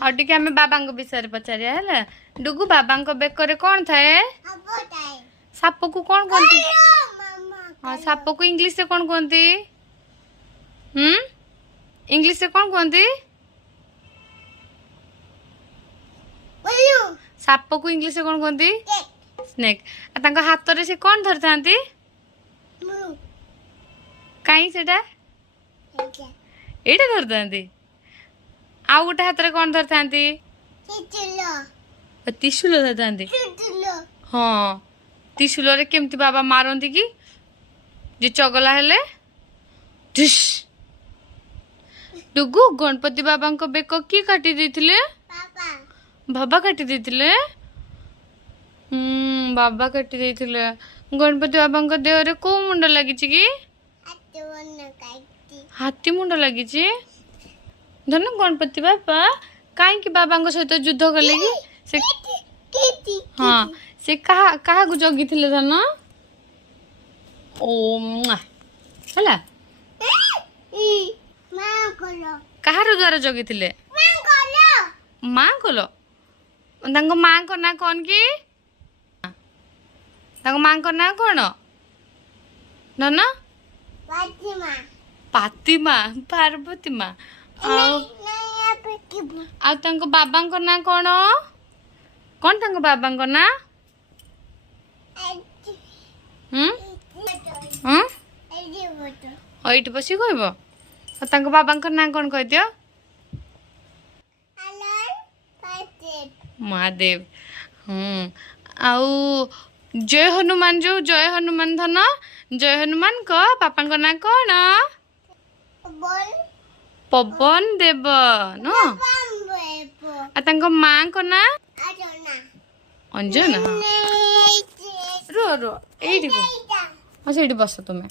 हाँ टिके आमे बाबा विषय पचारिया है डुगु बाबा बेकर कौन थाए साप को कौन कहती हाँ साप को इंग्लिश से कौन कहती इंग्लिश से कौन कहती साप को इंग्लिश से कौन कहती स्नेक तांका हाथ रे से कौन धर थांती काई सेटा एटा धर थांती आ गोटे हाथ रे कौन धर थांती त्रिशूल धर थांती हाँ त्रिशूल रे केमती बाबा मारंती कि जे चगला हेले ढिश डुगु गणपति बाबा को बेक की काटी देथिले बाबा काटी देथिले बाबा काटी देथिले गणपति बाबा को देह रे को मुंड लागि छि कि हाथी मुंड लागि छि धन गणपति बाबा काई कि बाबा को सहित युद्ध करले कि से हां से कहा को जगी थिले धन ओ हला कहार द्वारा जगी थिले मां कोलो तांको मां को ना कौन की तांको मां को ना कौन नन पातिमा पार्वती मां आ तांको बाबा को ना कौन कौन तांको बाबा को ना एइट बसी कहबो तांको बाबा को ना कौन कह दियो महादेव आउ जय हनुमान जो जय हनुमान धन जय हनुमान को पापा को ना कौन पवन देव नो तांको मां को ना अंजना रो रो एइटी हाँ से बस तुम्हें